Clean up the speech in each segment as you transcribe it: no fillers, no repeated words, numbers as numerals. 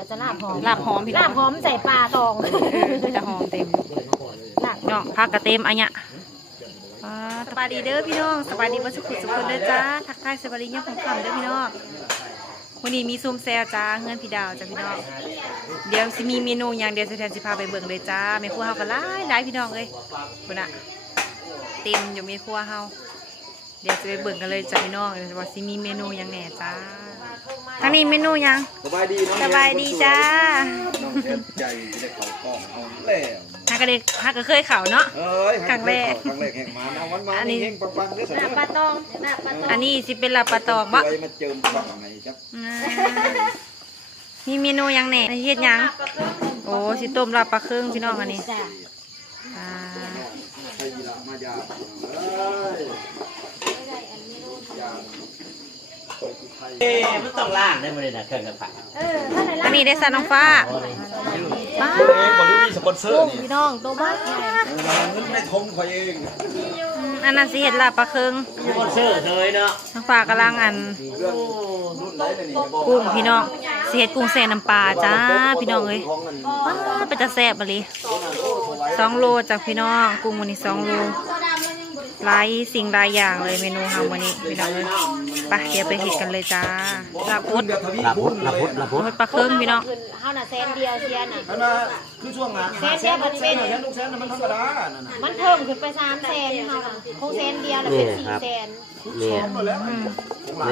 ดี๋ยวจะลาบหอม ลาบหอมพี่น้ ลา อง บหอมใส่ปลาตอง จะหอมเต็ม ลาบ น้องพักกระเต็มอันเนี้ยสบายดีเด้อพี่น้องสบายดีบ่สุขสุขคนเด้อจ้าทักทายสบายดีเนี่ยของคำเด้อพี่น้องวันนี้มีซุ่มแซวจ้าเงินพี่ดาวจ้าพี่น้องเดี๋ยวสิมีเมนูอย่างเดียวแทนสิพาไปเบิ่งเลยจ้าแม่ครัวเฮาก็หลายพี่น้องเอ้ยคุณน่ะเต็มอยู่แม่ครัวเฮาเดี๋ยวจะไปเบิ่งกันเลยจ้าพี่น้องว่าสิมีเมนูอย่างแหน่จ้าทางนี้เมนูยัง สบายดีน้อง สบายดีจ้า น้องเอ็นใจจะได้เขากล้องเอาแล้ว ฮักก็เคยเข่าเนาะ เอ้ย ครั้งแรก ครั้งแรกแห่งมาเอาวันมา อันนี้ เฮงปังๆด้วยสั ลาบปลาตองลาบปลาตอง อันนี้สิเป็นลาบปลาตองบ่ ไว้มาเจิมปังไหนครับ มีเมนูยังแหน่เฮ็ดหยังโอ้สิต้มลาบปลาเครื่องพี่น้องอันนี้ จ้ะ อ่า ใครยีระมายาเอ้ยยา มันต้องล่างได้มาเลยนะเครื่องกระถาง ถ้าไหน อันนี้ได้ซาน้องฟ้าป้า บอลลูนสปอนเซอร์ โอ้ นี่ พี่น้องตัวบ้านใหญ่ เงินไม่ทมข่อยเอง อันนั้นสิเฮ็ดลาบปลาเครื่อง สปอนเซอร์เลยเนาะ น้องฟ้ากำลังอัน เรื่องรุ่นไหนเนี่ยนี่ กุ้งพี่น้องสิเฮ็ดกุ้งแซ่น้ำปลาจ้าพี่น้องเอ้ยป้าเป็นตาแซ่บบ่ลิ2 โลจากพี่น้องกุ้งมื้อนี้2 โลหลายสิ่งหลายอย่างเลยเมนูเฮามื้อนี้พี่น้องเอ้ยไปเดี๋ยวไปเฮ็ดกันเลยจ้าลาบอด แบบทวี ลา คู พุ ณ ด เล ลายพุดลาพุด ทอดปลาเครื่องพี่น้อง ขึ้นเฮาน่ะแสนเดียวเสียน่ะ อันน่ะคือช่วงงานแสนลูกแสนมันธรรมดานั่นน่ะ มันเพิ่มขึ้นไป3แสนเฮาน่ะคงแสนเดียวแล้วเป็น4แสน เนี่ย หมดแล้ว เ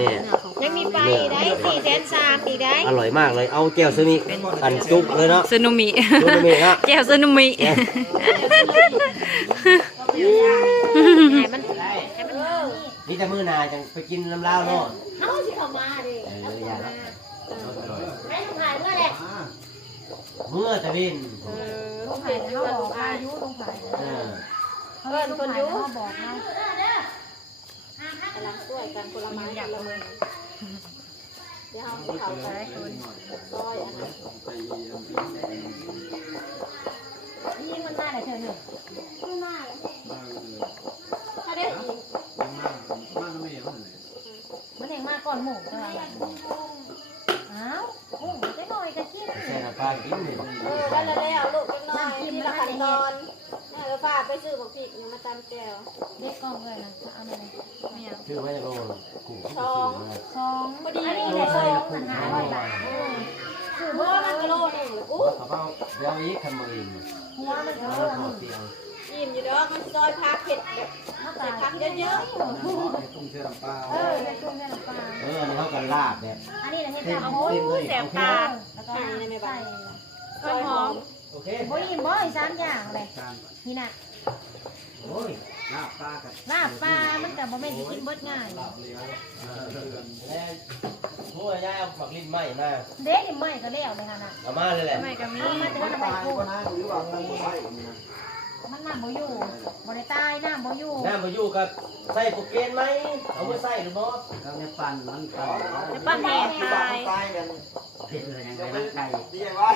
นี่ย ยังมีไปได้4แสน3อีกได้ อร่อยมากเลยเอาแก้วซื้อนี่อันจุกเลยเนาะ ซึนามิ ซึนามิฮะ แก้วซึนามิ ให้มัน นี่แต่มื้อหนาจังไปกินน้ำลาวเนาะ เฮาสิเข้ามาดิ อย่าละ ให้ลูกหายเมื่อแหละ เมื่อตะวิน ลูกหายเฮาบอกอายุลูกหาย เออ เพิ่นคนอยู่เฮาบอกเฮากำลังช่วยกันคนละไม้คนละมือเดี๋ยวเฮาสิเข้าไปคนซอยอันนั้นนี่มันมาได้เท่านึงมันมาถ้าได้อีกมันเองมาก่อนหมูจ้ะอ้าวหมูได้หน่อยจะกิน ใส่น้ำปลากินเลย ได้แล้วลูกจังน้อยที่ละขั้นตอนแม่ก็ฝากไปซื้อบักพริกยังมาตำแก้ว เด็กกล้องเลยนะเอามาเลยไม่เอา ชื่อว่าจะโลกุ้ง สอง สอง พอดี อันนี้ โล เลย ส ส อ อง งมัน500 บาทคือ เพ เมื่ ราะ อ ว่า มั มัน น ก็ ก็ โล โล นึ นึ ง งอู้ เขาเอาเดี๋ยวนี้คันมาเอง หัวมันก็โลนึง อิ่มอยู่ดอกมันซอยพักเผ็ดแบบ เขา ใส่ ตาย พักเยอะ ตุ้งเสื้อลำปลา ในช่วงนี้น้ำปลา อันนี้เขากันลาบเนี่ย อันนี้เราให้ตาม โอ้ยแสบตา แล้วก็ใส่ ๆซอยหอม โอเค โอ้ยบ่อยสามอย่างเลยนี่น่ะ โอ้ยลาบปลากับ ลาบปลามันกับบ่แม่นสิกินเบิดง่าย แล้วโอ้ยยายเอาหมักลิ้นไหมมา เด็กนี่ไม่ก็แล้วเลยค่ะน่ะ เอามาเลยแหละ ไม่ก็มี เอามาแต่ว่าน้ำไม่กู ก็น่าหรือว่าเงินไม่ใช่นี่นะ มันน้ำบ่อยู่บ่ได้ตายน้ำบ่อยู่ น้ำมาอยู่กับใส่ปุกเกนไหมเอามาใส่หรือบ่ ก็เนี่ยปั่นมันปั่น จะปั้นแหกตาย ตายกัน เผ็ดเลยยังไงร่างกาย ดีไว้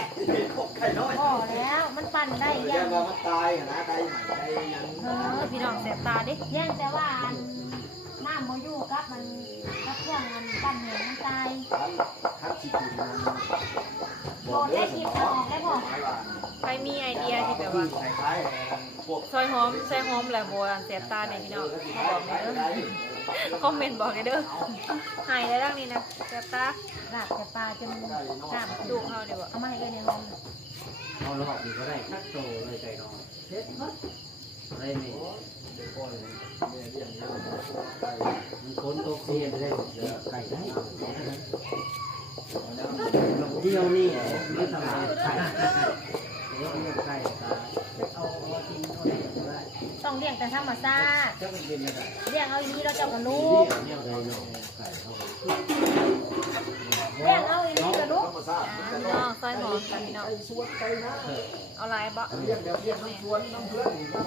พกไข่น้อย พอแล้วมันปั่นได้ เรี ยั ย ง กว่ามันตายนะตายยัง พี่น้องแสบตาดิ ยังแต่ว่าอันน้ำบ่อยู่กับมันกับเครื่องมันปั่นแหงมันตาย ทักสิกินมัน บ่ได้คิดออกได้บ่ ใครมีไอเดียที่แบบว่า คล้ายๆพวก ซอยหอมใส่หอมแหละโบราณแสบตาเนี่ยพี่น้องบอกเลยเด้อคอมเมนต์บอกเลยเด้อหายได้ร่างนี้นะแสบตา ลาบแต่ปลาจนน้ำ ดูเขาเดี๋ยว เอามาให้เลยในห้อง เอาหลอกดีก็ได้คัดโตเลยไก่นอนเสร็จหมดอะไรนี่มันคนโตเสียได้ไก่ได้เดียวนี่ไม่ทำอะไรไก่เดี๋ยวเรียกไก่ตาเอากินเอาได้ ต้องเลี้ยงแต่ธรรมชาติ จะเป็นเป็นยังไง เลี้ยงเอาอีนี้เราจะกับลูก เนี่ยไก่นอนไก่เขา เลี้ยงเอาอีนี้กับลูก พี่น้องซอยหอมกันพี่น้องเอาลายบ่เนี่ย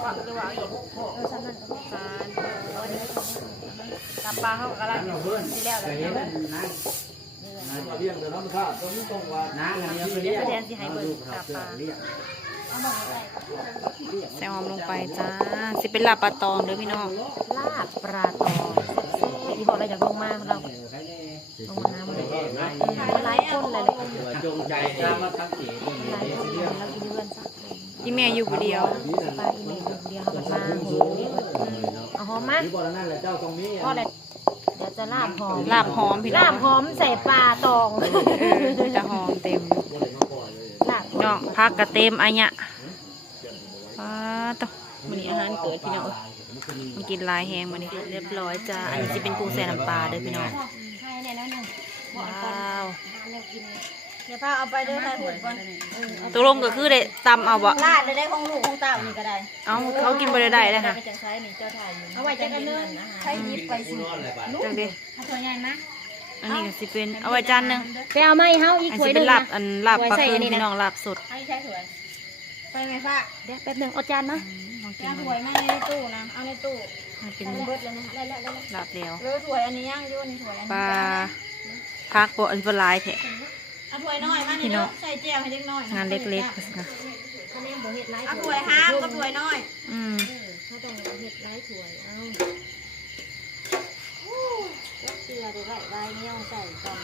ว่าหรือว่าอีก ฉันนั่นก็ ทานตาปลาเขากำลังที่แล้ว ไก่ แล้ว นั่นนั่ง เลี้ยงแต่น้ำข้าตรงนี้ตรงว่า นั่งอันนี้ไปเรียกเรียก เอาบอกอะไร ใส่หอมลงไปจ้าสิเป็นลาบปลาตองเด้อพี่น้อง ลาบปลาตองที่บอกอะไรจากลงมาเราลงมาน้ำเลยหลายค คนเลยแหละ จงใจ ตามมาทั้งเก๋ด้วย หลายคนแล้วกินเลื่อนซะ ที่แม่อยู่คนเดียว ปลาอีเมลเดียวเขามาโหเอาหอมมา ที่บ่นั่นแหละเจ้าตรงนี้ ก็เลยเดี๋ยวจะลาบหอม ลาบหอมพี่น้ ลา อง บหอมใส่ปลาตอง จะหอมเต็ม ลาบ น้องพักกระเต็มอันเนี้ยป้าต้องวันนี้อาหารเกิดพี่น้องมันกินลายแห้งวันนี้เรียบร้อยจ้าอันนี้จะเป็นกุ้งแซ่น้ำปลาเด้อพี่น้อง ให้แน่แล้วหนึ่ง ว้าว เดี๋ยวพาเอาไปเด้อใส่หุ่นก่อน ตกลงก็คือได้ตำเอาบ่ ลาดเลยได้ของลูกของเต่านี่ก็ได้ เอาเขากินบ่ได้เลยค่ะ ไปจังไสนี่เจ้าถ่ายอยู่ เอาไว้จะกันเนื้อ ใช้ยิบไปสิ จังเด้ เอาตัวใหญ่นะ อันนี้ก็สิเป็นเอาไว้จานหนึง ไปเอาไม้เฮาอีก อัน ถ้ว สิ ยห เป็ นึ่ น ง ลา นะ บอันลาบปลาคืนพี่น้องลาบสด ให้ใช้ถ้วยไปไหมฟ้า เดี๋ยวแป๊บหนึงเอาจานมา ลองกิน เอา ดู ถ้วยมาในตู้นะเอาในตู้ มันเป็น เบิดเลยนะได้แล้ว ลาบแล้ว เรือถ้วยอันนี้ย่างอยู่นี่ถ้วยอัน ป นี้ ลาพักบ่อันปลาลายแท้ เอาถ้วยน้อยมานี่เด้อใส่แจ่วให้เล็กน้อย งานเล็กๆนะ คะแนนบ่เฮ็ดหลาย เอาถ้วยห้ามกับถ้วยน้อย อืม เขาต้องเฮ็ดหลายถ้วยเอาเกลือเดี๋ยวใบเนี้ยใส่ก่อน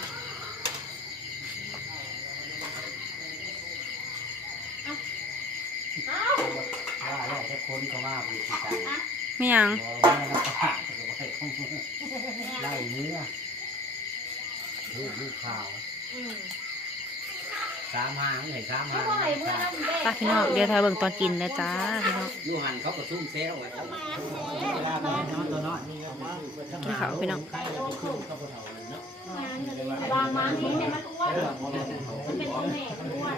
ว่าแล้วจะคนก็มาบริการ ไม่หยัง บอกว่าน้ำปลาจะไปไล่เนื้อลูกข่าว3 หางไหน3 หาง ป้าพี่น้องเดี๋ยวทายเบิ่งตอนกินนะจ้าพี่น้อง ยูหันเขาก็ซุ่มเซลล์ไว้ ตัวน้อยนี่ก็มา กินข้าวพี่น้อง วางมาที่เนี่ยมันอ้วนมันเป็นตัวแม่มันอ้วน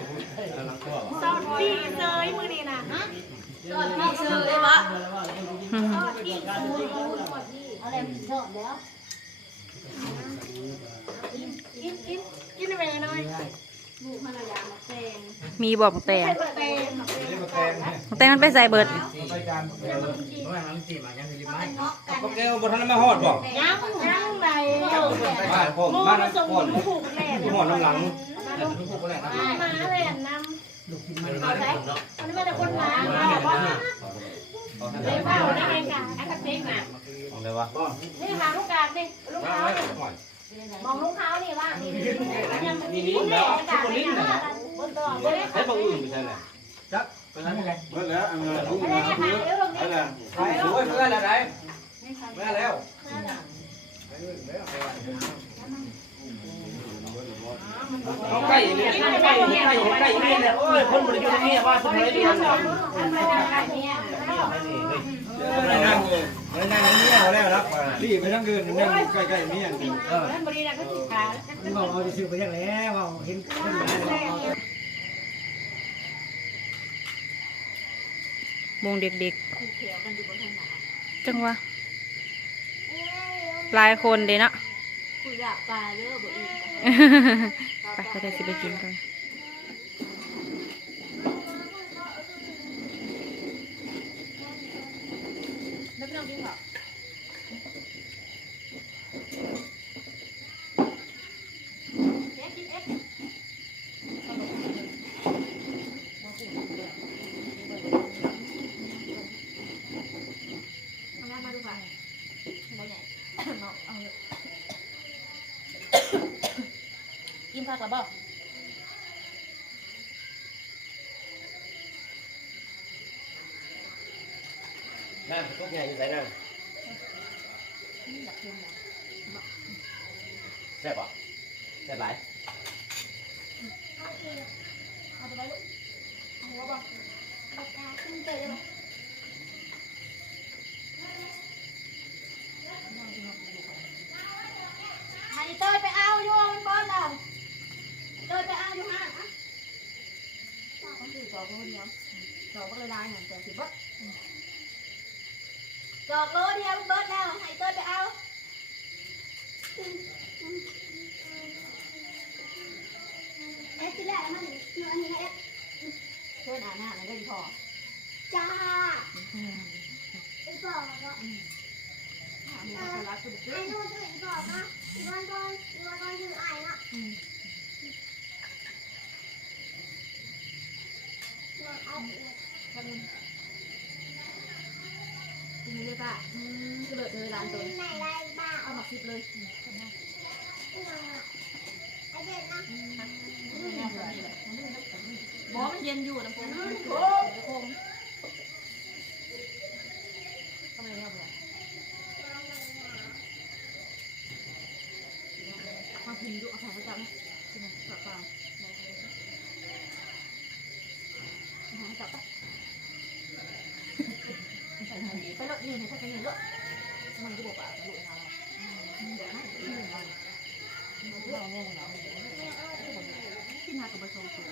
ซอสที่เซยมื้อนี้น่ะฮะ ก่อนพี่ซื้อเลยวะ อืม อะไรมันชอบแล้วกินไปหน่อย ลูกมันระยะมาแซง มีบ่บักแตง เต็ม บักแตงมันไปใส่เบิด พวกแกเอาบนทันมาฮอดบ่ ยังไร บ้านผมบ้านน้ำก่อน ผูกแหลน หอดน้ำหลัง มาแหลนน้ำเอาได้อันนี้มาแต่คนร้านเลยเปล่าได้ไงกันแอคเซ็กน่ะ อะไรวะ นี่มาลูกกาดนี่ลูกเขามองลูกเขานี่ว่านี่นี่แหละกาดนี่นะบนตัวบน ใช้บางอื่นไม่ใช่แหละจักไปนั่นไงเมื่อแล้วเงินรู้ อะไรเนี่ยหาเดี๋ยวลง ไป นี่ แล้วไปโอ้ยเมื่อแล้วไหนเมื่อแล้วเขาใกล้เลยใกล้เลยโอ้ยคนบริจาคนี่ว่าสมัยเรียนเนี่ยไม่นั่งเลยไม่นั่งนี่แล้วรับรีบไปทั้งคืนนั่งใกล้ๆนี่อย่างนี้ นั่นบริษัทก็ติดขา บอกเอาจะซื้อไปยังแล้วว่าเห็นคนหลายแล้ว วงเด็กๆจังวะหลายคนเด้เนาะ คุยกับปลาเยอะบ่อีก ไปก็ได้สิไปกินกัน แล้วพี่น้องกินข้าว มาดูค่ะบ่ใหญ่เนาะเอากินผักกับบ่ นั่นทุกอย่างอยู่ไหนนั่นแซ่บป่ะแซ่บหลาย ให้เต้ยไปเอาอยู่มันบอลเราเต้ยไปเอาอยู่ฮะต้องถือจอกโลเดียวจอกก็เลยได้หันแต่สิบดจอกโลเดียวเบิดแล้วให้เต้ยไปเอาเอ๊ะที่แรกมันอันนี้เอ๊ะช่วยหน้าหน้าหน่อยได้พอจ้าไปบอกก็ไอ้นู่นจะเห็นบอกนะวันก่อนถึงไอ้ละเอาทำนี่เลยป่ะกระโดดเลยร้านตัวไหนไรบ้าเอามาคลิปเลย บอมันเย็นอยู่นะผมคงทำไมเนี่ยเบื่อมาพิมพ์ดูเอาแผงประจำที่ไหนฝากฟังหาจับไปรถนี่ในถ้าเป็นรถมันก็บอกว่าหลุดเราเดี๋ยวให้ที่หนึ่งเรางงเราที่นากับประชาชน